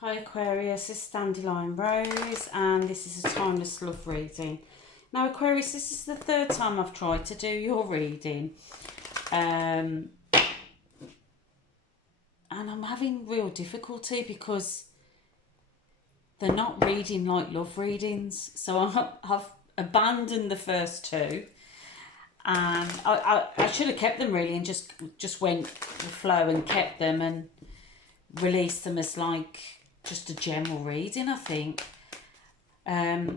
Hi Aquarius, it's Dandelion Rose and this is a timeless love reading. Now Aquarius, this is the third time I've tried to do your reading and I'm having real difficulty because they're not reading like love readings. So I've abandoned the first two and I should have kept them really and just went with the flow and kept them and released them as like just a general reading, I think. I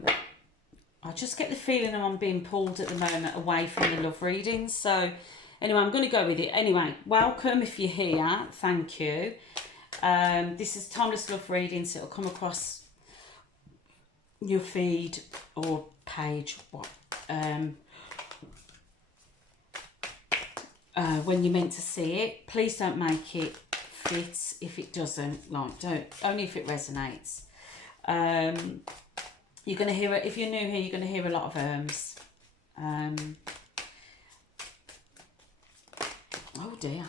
just get the feeling I'm being pulled at the moment away from the love readings. So anyway, I'm going to go with it. Anyway, welcome if you're here. Thank you. This is Timeless Love Readings. It'll come across your feed or page when you're meant to see it. Please don't make it fit if it doesn't, like, don't, only if it resonates. You're going to hear it, if you're new here, you're going to hear a lot of oh dear,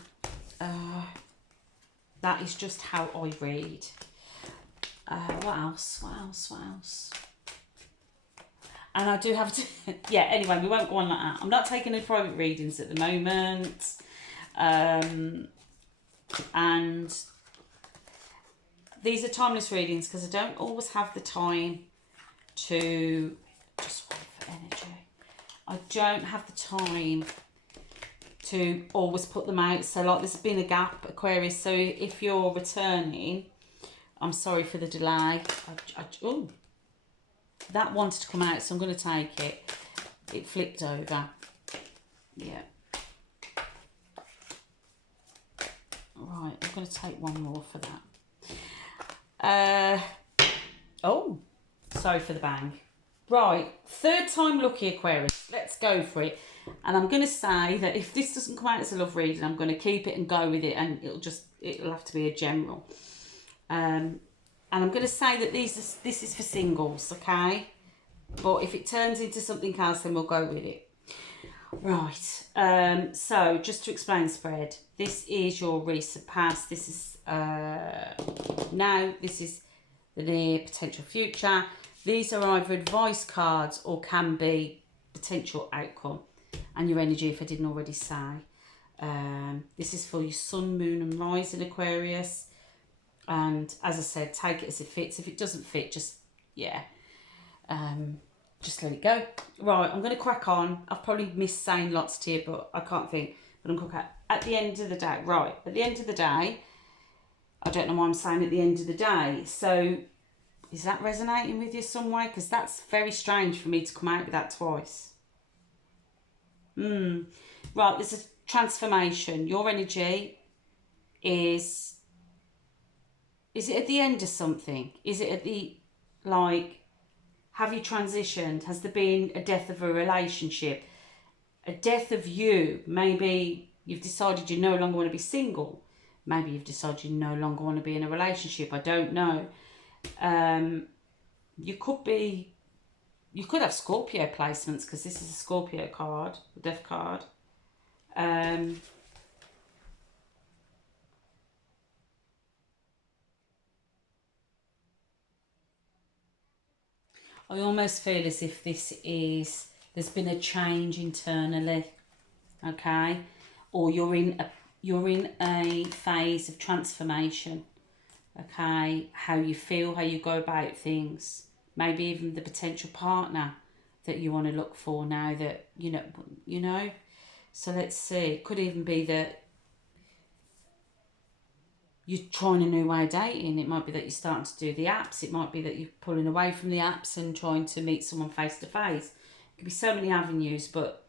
that is just how I read. What else? And I do have to, yeah, anyway, we won't go on like that. I'm not taking any private readings at the moment. And these are timeless readings because I don't always have the time to just wait for energy. I don't have the time to always put them out. So like there's been a gap, Aquarius. So if you're returning, I'm sorry for the delay. Oh, that wanted to come out, so I'm going to take it. It flipped over. Yeah. Right, I'm going to take one more for that. Oh, sorry for the bang. Right, third time lucky, Aquarius. Let's go for it. And I'm going to say that if this doesn't come out as a love reading, I'm going to keep it and go with it, and it'll have to be a general. And I'm going to say that this is for singles, okay? But if it turns into something else, then we'll go with it. Right, so just to explain spread, this is your recent past, this is now, this is the near potential future. These are either advice cards or can be potential outcome and your energy, if I didn't already say. This is for your sun, moon and rising, Aquarius. And as I said, take it as it fits. If it doesn't fit, just, yeah, just let it go. Right, I'm going to crack on. I've probably missed saying lots to you, but I can't think. But I'm going to crack. At the end of the day, right, at the end of the day, I don't know why I'm saying at the end of the day. So is that resonating with you some way? Because that's very strange for me to come out with that twice. Right, there's a transformation. Your energy is it at the end of something? Is it at the, like, have you transitioned? Has there been a death of a relationship? A death of you? Maybe you've decided you no longer want to be single. Maybe you've decided you no longer want to be in a relationship. I don't know. You could have Scorpio placements because this is a Scorpio card, the death card. I almost feel as if there's been a change internally, okay? Or you're in a phase of transformation, okay? How you feel, how you go about things, maybe even the potential partner that you want to look for now that, you know. So let's see, it could even be that you're trying a new way of dating. It might be that you're starting to do the apps. It might be that you're pulling away from the apps and trying to meet someone face to face. It could be so many avenues, but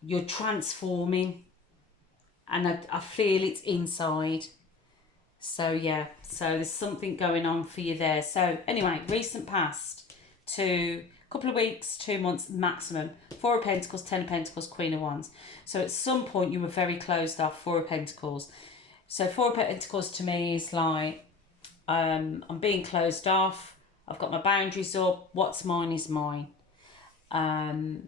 you're transforming, and I feel it's inside. So yeah, so there's something going on for you there. So anyway, recent past to a couple of weeks, 2 months maximum. 4 of Pentacles, 10 of Pentacles, Queen of Wands. So at some point you were very closed off. 4 of Pentacles. So 4 of Pentacles to me is like, I'm being closed off. I've got my boundaries up. What's mine is mine. And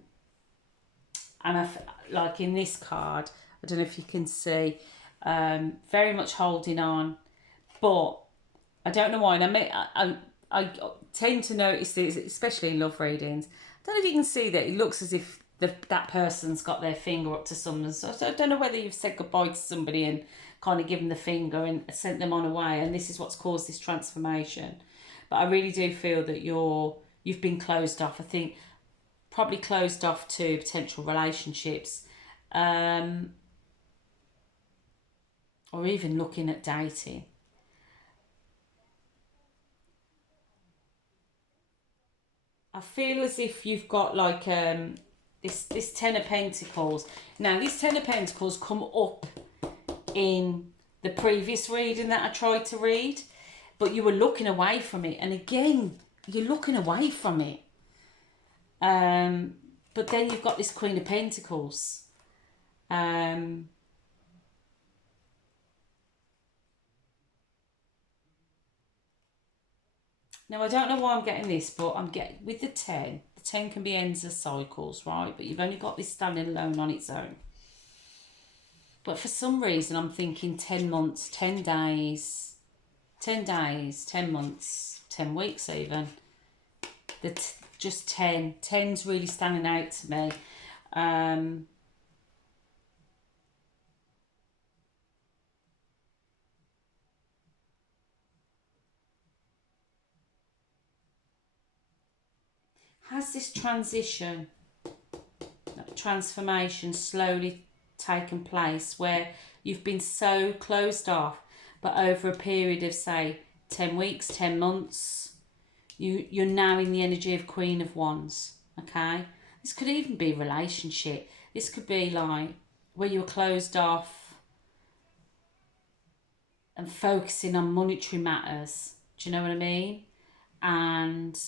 like in this card, I don't know if you can see, very much holding on, but I don't know why. And I tend to notice this, especially in love readings. I don't know if you can see that it looks as if that person's got their finger up to someone. So I don't know whether you've said goodbye to somebody and kind of given the finger and sent them on away, and this is what's caused this transformation. But I really do feel that you've been closed off. I think probably closed off to potential relationships, or even looking at dating. I feel as if you've got like this Ten of Pentacles. Now this Ten of Pentacles come up in the previous reading that I tried to read, but you were looking away from it, and again you're looking away from it. But then you've got this Queen of Pentacles. Now, I don't know why I'm getting this, but I'm getting, with the 10, the 10 can be ends of cycles, right? But you've only got this standing alone on its own. But for some reason, I'm thinking 10 months, 10 days, 10 days, 10 months, 10 weeks even. Just 10. 10's really standing out to me. Has this transformation slowly taken place where you've been so closed off, but over a period of say 10 weeks, 10 months, you're now in the energy of Queen of Wands, okay? This could even be a relationship. This could be like where you're closed off and focusing on monetary matters. Do you know what I mean? And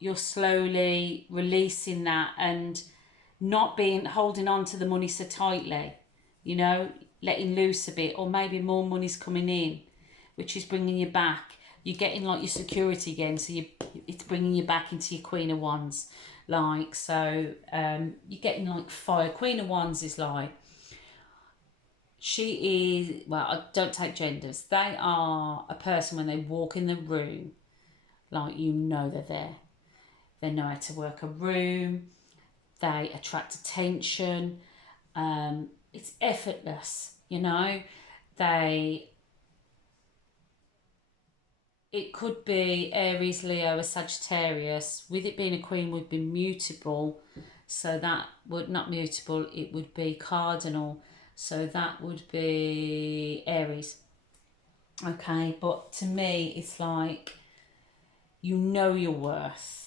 you're slowly releasing that and not holding on to the money so tightly, you know, letting loose a bit, or maybe more money's coming in, which is bringing you back. You're getting like your security again, so it's bringing you back into your Queen of Wands. Like, so you're getting like fire. Queen of Wands is like, she is, well, I don't take genders. They are a person when they walk in the room, like, you know they're there. They know how to work a room. They attract attention. It's effortless, you know. It could be Aries, Leo, or Sagittarius. With it being a queen would be mutable. So that would, not mutable, it would be cardinal. So that would be Aries. Okay, but to me, it's like, you know your worth.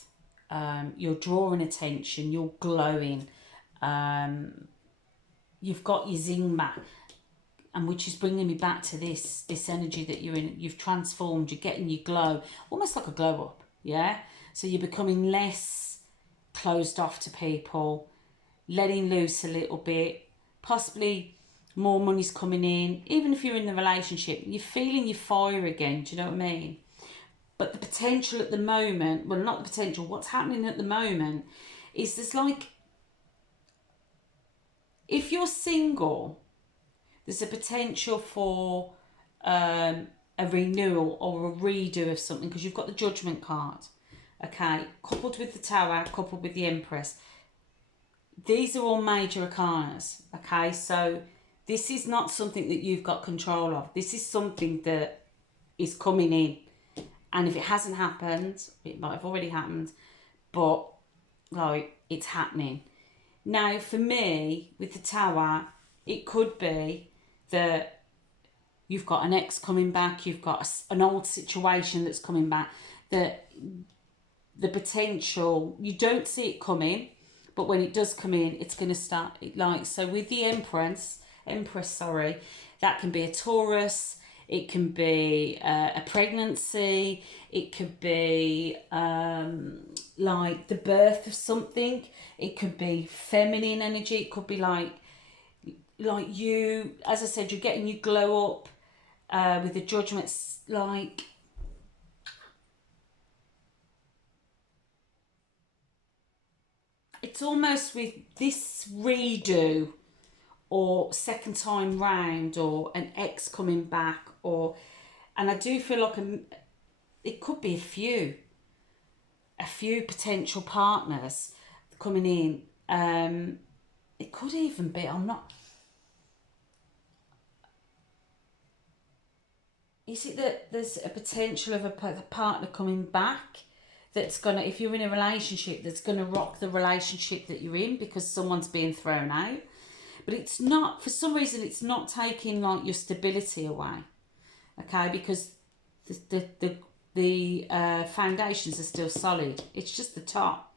You're drawing attention, you're glowing, you've got your zing back, and which is bringing me back to this energy that you're in. You've transformed, you're getting your glow, almost like a glow up, yeah? So you're becoming less closed off to people, letting loose a little bit, possibly more money's coming in. Even if you're in the relationship, you're feeling your fire again, do you know what I mean? But the potential at the moment, well, not the potential, what's happening at the moment is there's like, if you're single, there's a potential for a renewal or a redo of something, because you've got the Judgment card, okay, coupled with the Tower, coupled with the Empress. These are all major arcanas, okay, so this is not something that you've got control of. This is something that is coming in. And if it hasn't happened, it might have already happened, but like, it's happening. Now, for me, with the Tower, it could be that you've got an ex coming back, you've got an old situation that's coming back, that the potential, you don't see it coming, but when it does come in, it's going to start, like, so with the Empress, that can be a Taurus. It can be a pregnancy. It could be like the birth of something. It could be feminine energy. It could be like you, as I said, you're getting your glow up with the Judgments. Like, it's almost with this redo, or second time round, or an ex coming back, or And I do feel like it could be a few potential partners coming in. It could even be, I'm not... Is it that there's a potential of a partner coming back that's going to, if you're in a relationship, that's going to rock the relationship that you're in because someone's being thrown out? But it's not, for some reason, it's not taking like your stability away, okay? Because the foundations are still solid. It's just the top.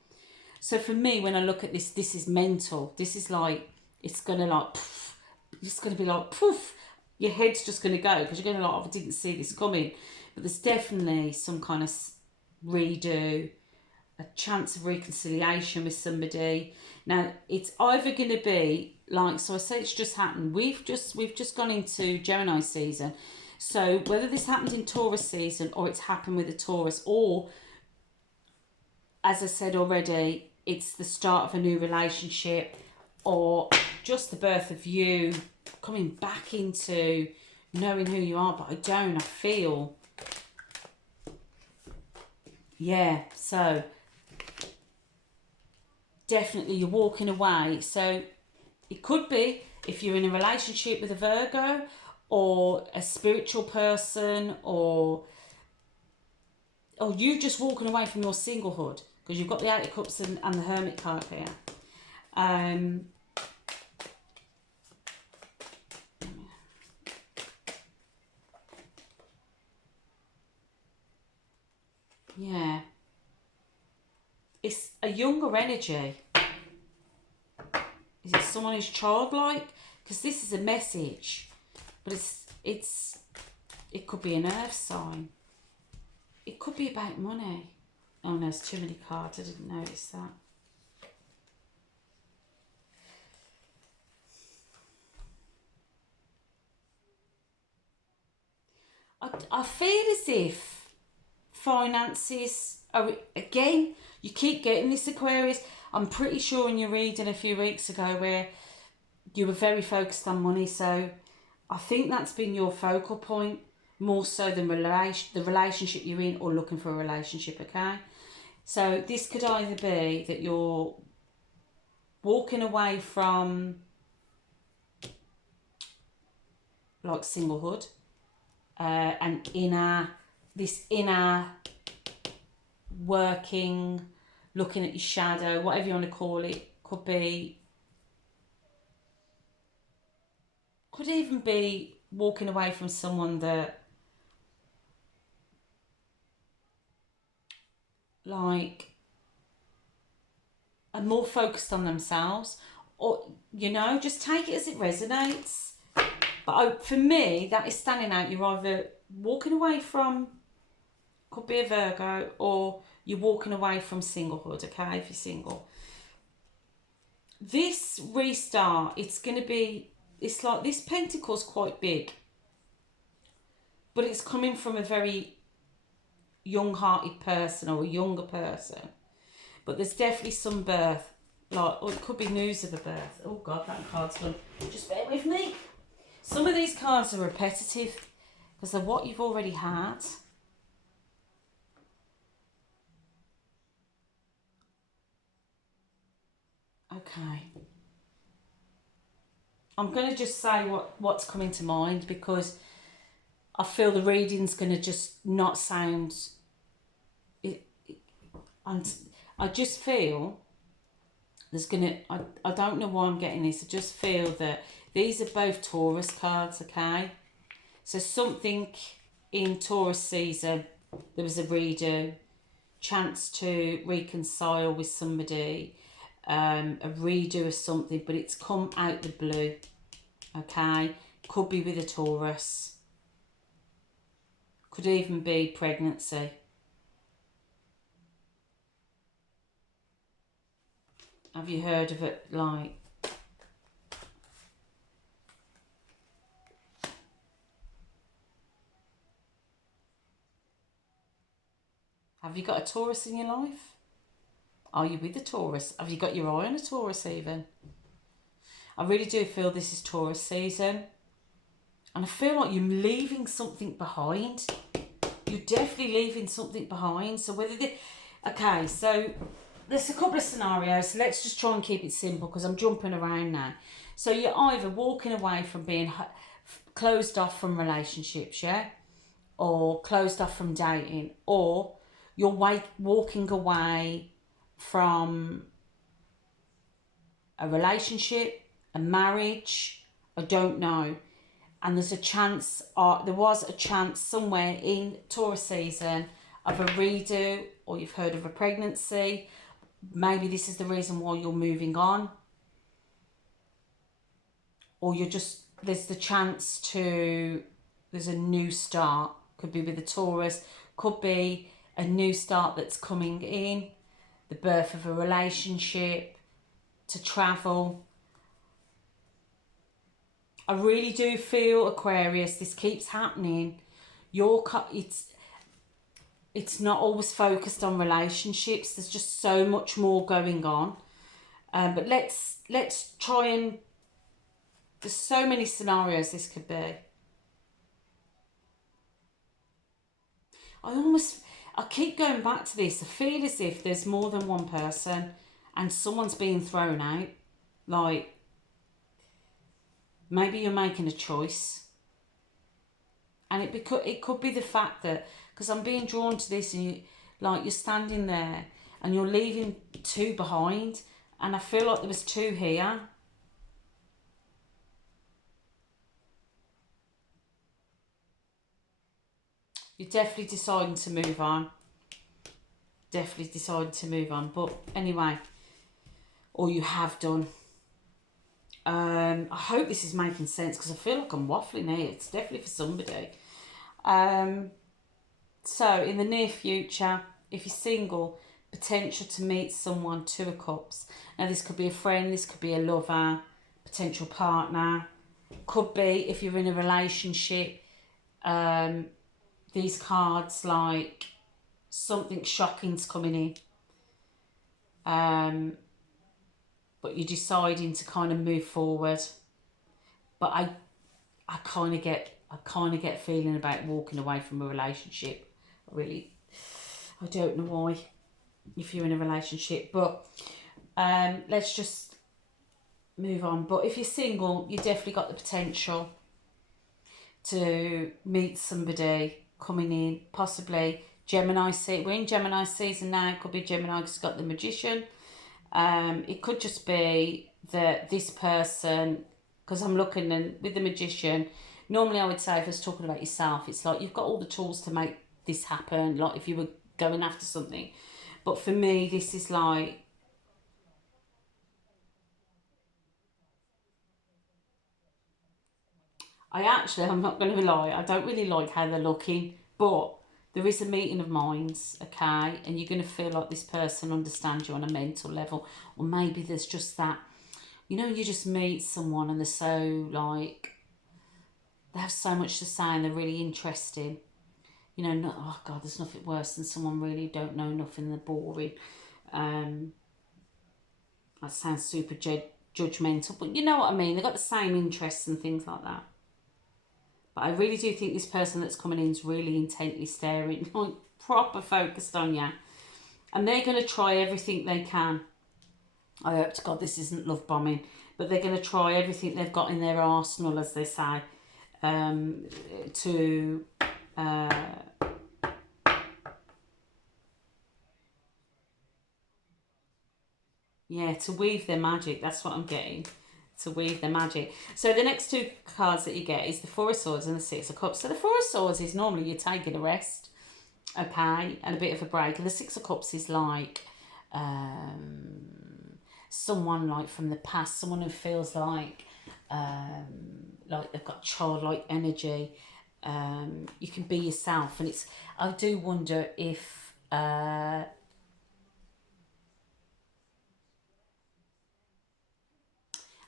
So for me, when I look at this, this is mental. This is like, it's going to like, poof, it's going to be like, poof. Your head's just going to go because you're going to like, oh, I didn't see this coming. But there's definitely some kind of redo, a chance of reconciliation with somebody. Now, it's either going to be like, so I say it's just happened. We've just gone into Gemini season. So whether this happened in Taurus season or it's happened with a Taurus, or as I said already, it's the start of a new relationship, or just the birth of you coming back into knowing who you are. But I feel, yeah, so definitely you're walking away. So it could be if you're in a relationship with a Virgo or a spiritual person, or you just walking away from your singlehood, because you've got the Eight of Cups and the Hermit card here. Yeah. It's a younger energy. Is it someone who's childlike? Because this is a message, but it could be an earth sign. It could be about money. Oh no, there's too many cards. I didn't notice that. I feel as if finances are, again, you keep getting this, Aquarius. I'm pretty sure in your reading a few weeks ago where you were very focused on money, so I think that's been your focal point more so than the relationship you're in or looking for a relationship, okay? So this could either be that you're walking away from like singlehood, and this inner working, looking at your shadow, whatever you want to call it. Could even be walking away from someone that like are more focused on themselves, or just take it as it resonates. But for me, that is standing out. You're either walking away from, could be a Virgo, or you're walking away from singlehood, okay, if you're single. This restart, it's like this pentacle's quite big, but it's coming from a very young-hearted person or a younger person. But there's definitely some birth, or it could be news of a birth. Oh God, that card's gone. Just bear with me. Some of these cards are repetitive because they're what you've already had. Okay. I'm going to just say what's coming to mind, because I feel the reading's going to just not sound... I just feel there's going to... I don't know why I'm getting this. I just feel that these are both Taurus cards, okay? So something in Taurus season, there was a redo, chance to reconcile with somebody, a redo of something, but it's come out the blue, okay? Could be with a Taurus. Could even be pregnancy. Have you heard of it, like... Have you got a Taurus in your life? Are you with a Taurus? Have you got your eye on a Taurus even? I really do feel this is Taurus season. And I feel like you're leaving something behind. You're definitely leaving something behind. So whether they... Okay, so there's a couple of scenarios. So let's just try and keep it simple because I'm jumping around now. So you're either walking away from being closed off from relationships, yeah? Or closed off from dating. Or you're walking away from a relationship, a marriage, I don't know. And there's a chance, there was a chance somewhere in Taurus season of a redo, or you've heard of a pregnancy. Maybe this is the reason why you're moving on. Or you're just, there's the chance to, there's a new start. Could be with a Taurus, could be a new start that's coming in, the birth of a relationship, to travel. I really do feel, Aquarius, this keeps happening. It's not always focused on relationships. There's just so much more going on. But let's try and... There's so many scenarios this could be. I keep going back to this. I feel as if there's more than one person and someone's being thrown out. Like, maybe you're making a choice. And it could be the fact that, because I'm being drawn to this, and you're standing there and you're leaving two behind. And I feel like there was two here. You're definitely deciding to move on. Definitely deciding to move on. But anyway, or you have done. I hope this is making sense because I feel like I'm waffling here. It's definitely for somebody. So in the near future, if you're single, potential to meet someone, Two of Cups. Now this could be a friend, this could be a lover, potential partner. Could be if you're in a relationship. These cards, like something shocking's coming in. But you're deciding to kind of move forward. But I kind of get a feeling about walking away from a relationship. I don't know why, if you're in a relationship. But let's just move on. But if you're single, you definitely got the potential to meet somebody coming in, possibly Gemini season. We're in Gemini season now. It could be Gemini because it's got the Magician. It could just be that this person, because I'm looking with the Magician, normally I would say if I was talking about yourself, it's like you've got all the tools to make this happen, like if you were going after something. But for me, this is like, I'm not going to lie, I don't really like how they're looking, but there is a meeting of minds, okay? And you're going to feel like this person understands you on a mental level. Or maybe there's just that, you know, you just meet someone and they're so like, they have so much to say and they're really interesting. You know, oh God, there's nothing worse than someone really don't know nothing, they're boring. That sounds super judgmental, but you know what I mean? They've got the same interests and things like that. But I really do think this person that's coming in is really intently staring, like proper focused on you. And they're going to try everything they can. I hope to God this isn't love bombing. But they're going to try everything they've got in their arsenal, as they say, to... to weave their magic. That's what I'm getting. To weave their magic. So the next two cards that you get is the Four of Swords and the Six of Cups. So the Four of Swords is normally you're taking a rest, okay, and a bit of a break. And the Six of Cups is like someone like from the past, someone who feels like they've got childlike energy. You can be yourself, and it's. I do wonder if.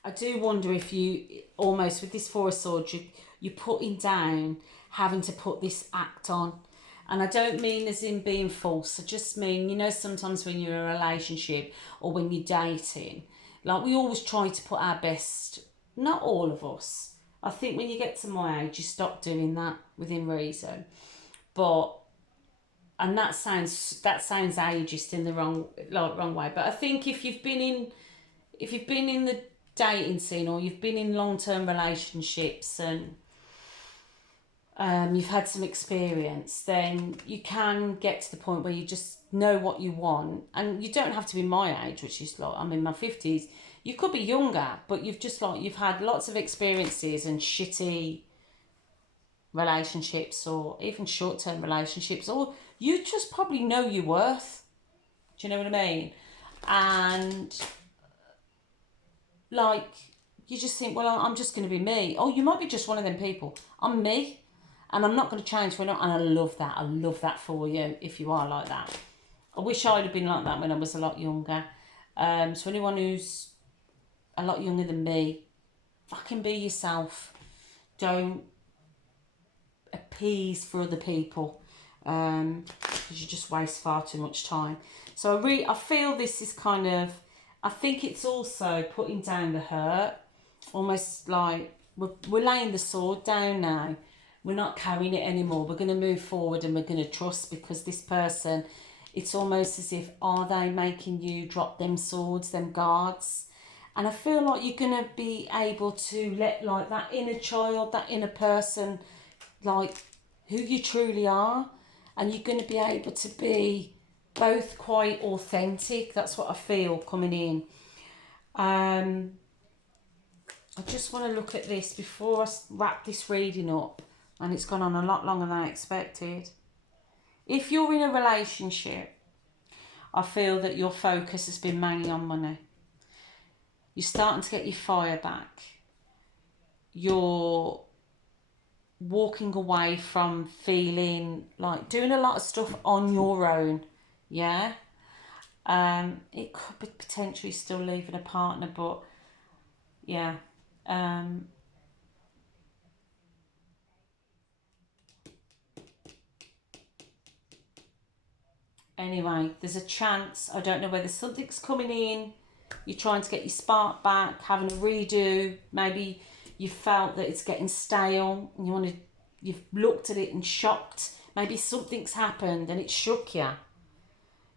I do wonder if you, almost with this Four of Swords, you're putting down having to put this act on. And I don't mean as in being false. I just mean, you know, sometimes when you're in a relationship or when you're dating, like we always try to put our best, not all of us. I think when you get to my age, you stop doing that within reason. But, and that sounds ageist in the wrong way. But I think if you've been in the dating scene, or you've been in long-term relationships, and you've had some experience, then you can get to the point where you just know what you want. And you don't have to be my age, which is like, I'm in my 50s. You could be younger, but you've had lots of experiences and shitty relationships, or even short-term relationships, or you just probably know your worth. Do you know what I mean? And like, you just think, well, I'm just going to be me. Oh, you might be just one of them people. I'm me, and I'm not going to change for not. And I love that. I love that for you if you are like that. I wish I'd have been like that when I was a lot younger. So anyone who's a lot younger than me, fucking be yourself. Don't appease for other people, because you just waste far too much time. So I feel this is kind of, I think it's also putting down the hurt, almost like we're laying the sword down now. We're not carrying it anymore. We're going to move forward, and we're going to trust, because this person, it's almost as if, are they making you drop them swords, them guards? And I feel like you're going to be able to let like that inner child, that inner person, like who you truly are. And you're going to be able to be both quite authentic. That's what I feel coming in. I just want to look at this before I wrap this reading up. And it's gone on a lot longer than I expected. If you're in a relationship, I feel that your focus has been mainly on money. You're starting to get your fire back. You're walking away from feeling like doing a lot of stuff on your own. Yeah. It could be potentially still leaving a partner, but yeah. Anyway, there's a chance. I don't know whether something's coming in. You're trying to get your spark back, having a redo. Maybe you felt that it's getting stale, and you've looked at it and shocked. Maybe something's happened and it shook you.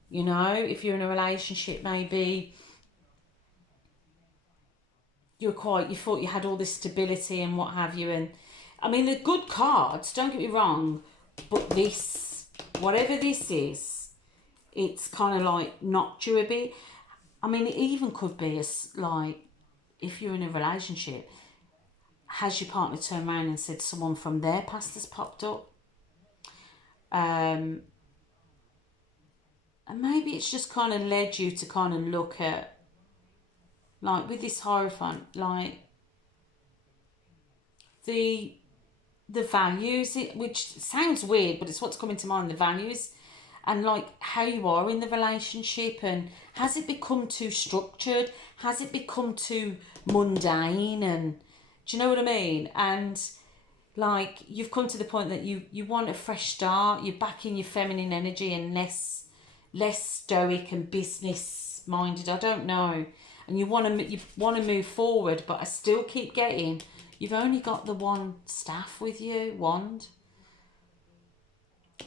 You know, if you're in a relationship, maybe you thought you had all this stability and what have you. And I mean, they're good cards, don't get me wrong, but this, whatever this is, it's kind of like knocked you a bit. I mean, it even could be as like, if you're in a relationship, has your partner turned around and said someone from their past has popped up? And maybe it's just kind of led you to kind of look at, like with this Hierophant, like the values, which sounds weird, but it's what's coming to mind, the values. And like how you are in the relationship, and has it become too structured? Has it become too mundane? And do you know what I mean? And like you've come to the point that you want a fresh start. You're back in your feminine energy and less stoic and business minded. I don't know. And you want to move forward, but I still keep getting, you've only got the one staff with you, wand.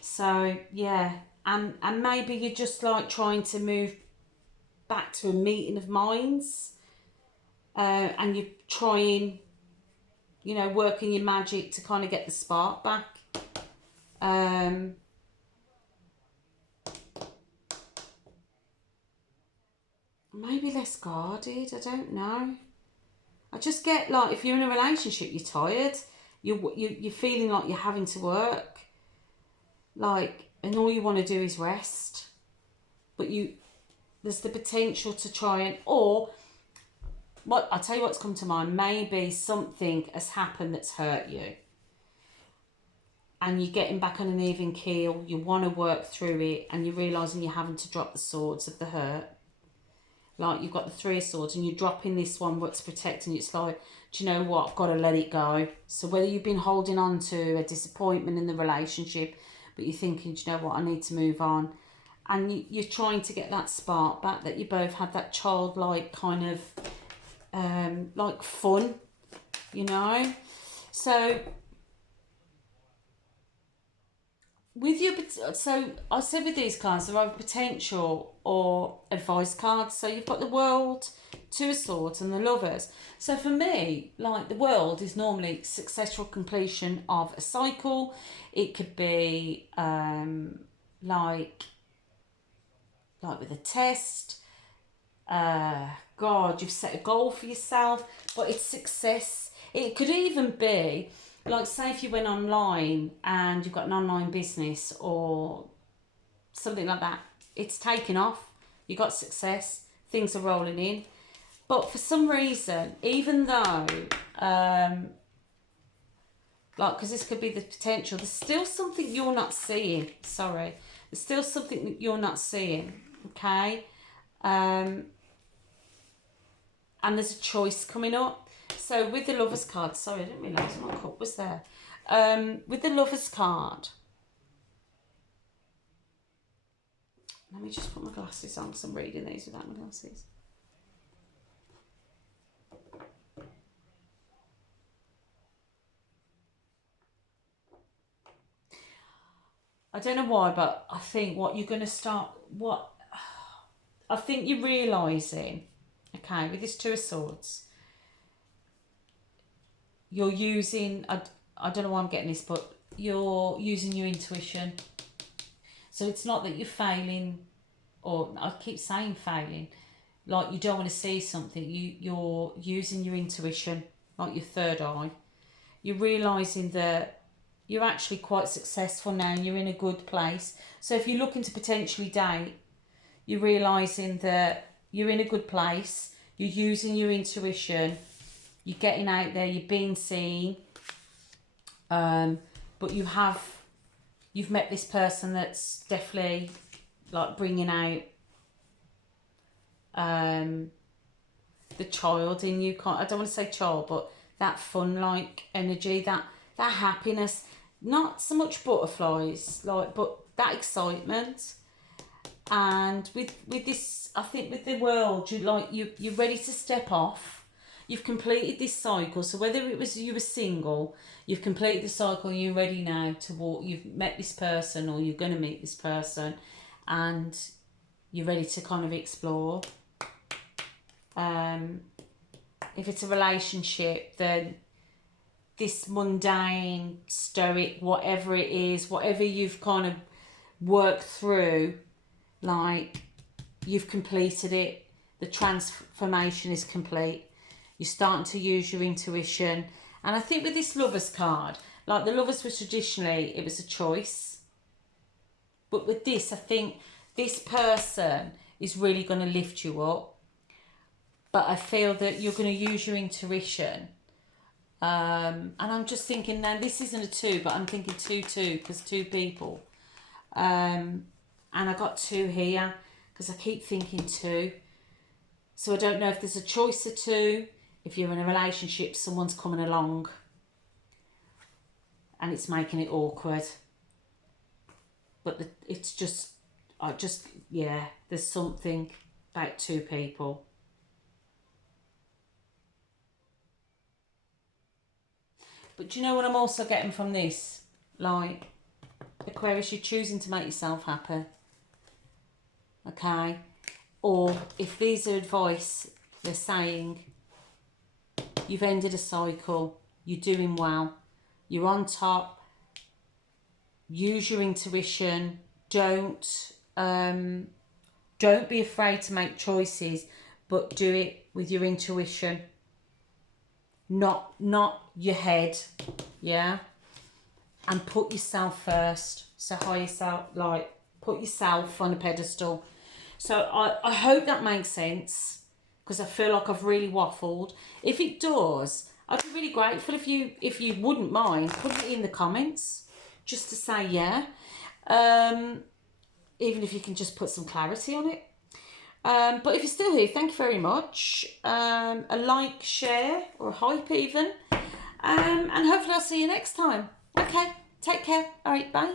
So yeah. And maybe you're just like trying to move back to a meeting of minds, and you're trying, you know, working your magic to kind of get the spark back. Maybe less guarded, I don't know. I just get like, if you're in a relationship, you're tired, you're feeling like you're having to work, like, and all you want to do is rest. But there's the potential to try and, or what, I'll tell you what's come to mind. Maybe something has happened that's hurt you, and you're getting back on an even keel. You want to work through it, and you're realising you're having to drop the swords of the hurt. Like you've got the Three of Swords, and you're dropping this one what's protecting you. It's like, do you know what? I've got to let it go. So whether you've been holding on to a disappointment in the relationship, but you're thinking, do you know what, I need to move on. And you're trying to get that spark back, that you both had that childlike kind of, like fun, you know. So with your, so I said with these cards, there are potential or advice cards. So you've got the World, Two of Swords, and the Lovers. So for me, like, the World is normally successful completion of a cycle. It could be like with a test. God, you've set a goal for yourself, but it's success. It could even be, like, say if you went online and you've got an online business or something like that. It's taken off. You got success. Things are rolling in. But for some reason, even though, like, because this could be the potential, there's still something you're not seeing. Sorry. There's still something that you're not seeing. Okay? And there's a choice coming up. So with the Lovers card, sorry, I didn't realise my cup was there. With the Lovers card, let me just put my glasses on because I'm reading these without my glasses. I don't know why, but I think what you're going to start, I think you're realising, okay, with this Two of Swords, you're using, I don't know why I'm getting this, but you're using your intuition. So it's not that you're failing, or I keep saying failing, like you don't want to see something. You're using your intuition, like your third eye. You're realising that you're actually quite successful now and you're in a good place. So if you're looking to potentially date, you're realising that you're in a good place, you're using your intuition, you're getting out there, you're being seen, but you've met this person that's definitely, like, bringing out the child in you. I don't want to say child, but that fun, like, energy, that happiness, not so much butterflies, like, but that excitement. And with this, I think with the World, you're ready to step off. You've completed this cycle. So whether it was you were single, you've completed the cycle and you're ready now to walk. You've met this person or you're going to meet this person and you're ready to kind of explore. If it's a relationship, then this mundane, stoic, whatever it is, whatever you've kind of worked through, like, you've completed it. The transformation is complete. You're starting to use your intuition. And I think with this Lovers card, like, the Lovers was traditionally, it was a choice. But with this, I think this person is really going to lift you up. But I feel that you're going to use your intuition. And I'm just thinking, now this isn't a 2, but I'm thinking 2-2 because 2 people. And I got 2 here because I keep thinking 2. So I don't know if there's a choice of 2. If you're in a relationship, someone's coming along and it's making it awkward. But it's just, yeah, there's something about 2 people. But do you know what I'm also getting from this? Like, Aquarius, you're choosing to make yourself happy. Okay? Or if these are advice, they're saying you've ended a cycle, you're doing well, you're on top, use your intuition, don't be afraid to make choices, but do it with your intuition, not your head, yeah? And put yourself first. So high yourself, like, put yourself on a pedestal. So I hope that makes sense, because I feel like I've really waffled. If it does, I'd be really grateful if you wouldn't mind putting it in the comments, just to say yeah. Even if you can just put some clarity on it. But if you're still here, thank you very much. A like, share, or a hype even. And hopefully I'll see you next time. Okay, take care. All right, bye.